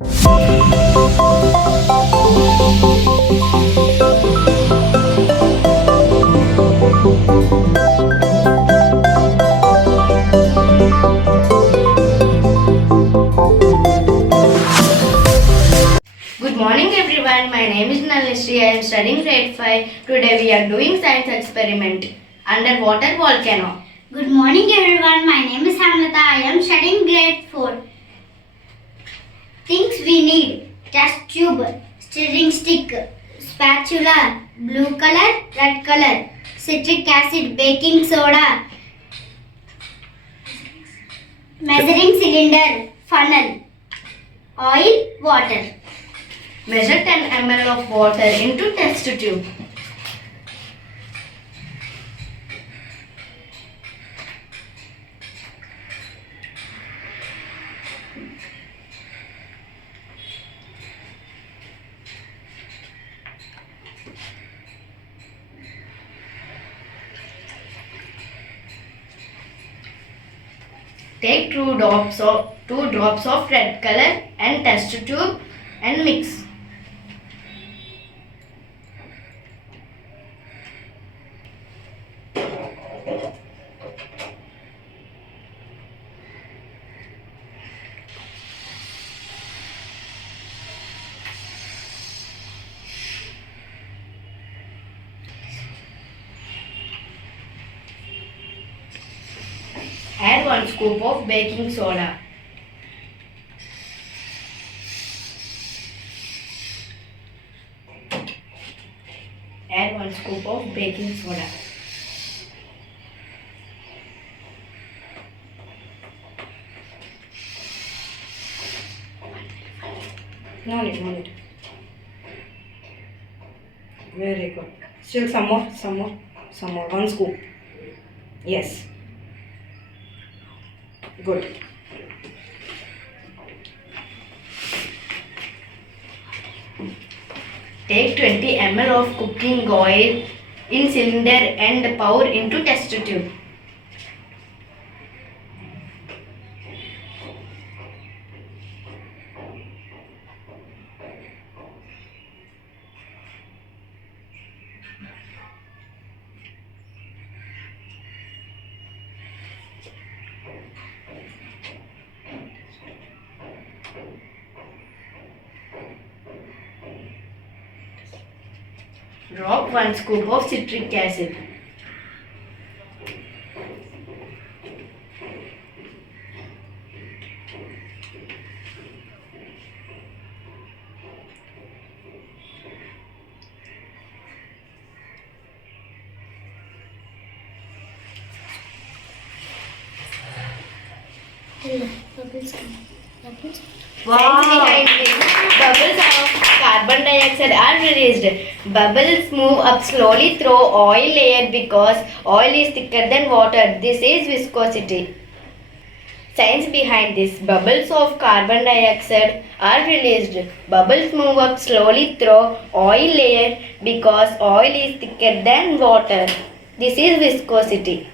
Good morning everyone, my name is Nalishri. I am studying grade 5. Today we are doing science experiment. Underwater volcano. Good morning everyone, my name is Hamlata. I am studying grade 4. Things we need: test tube, stirring stick, spatula, blue color, red color, citric acid, baking soda, measuring cylinder, funnel, oil, water. Measure 10 ml of water into test tube. Take 2 drops of red color and test tube and mix. Add 1 scoop of baking soda. Add 1 scoop of baking soda. No need. Very good. Still some more. 1 scoop. Yes. Good. Take 20 ml of cooking oil in cylinder and pour into test tube. Drop 1 scoop of citric acid. Science behind this. Bubbles of carbon dioxide are released. Bubbles move up slowly through oil layer because oil is thicker than water. This is viscosity. Science behind this. Bubbles of carbon dioxide are released. Bubbles move up slowly through oil layer because oil is thicker than water. This is viscosity.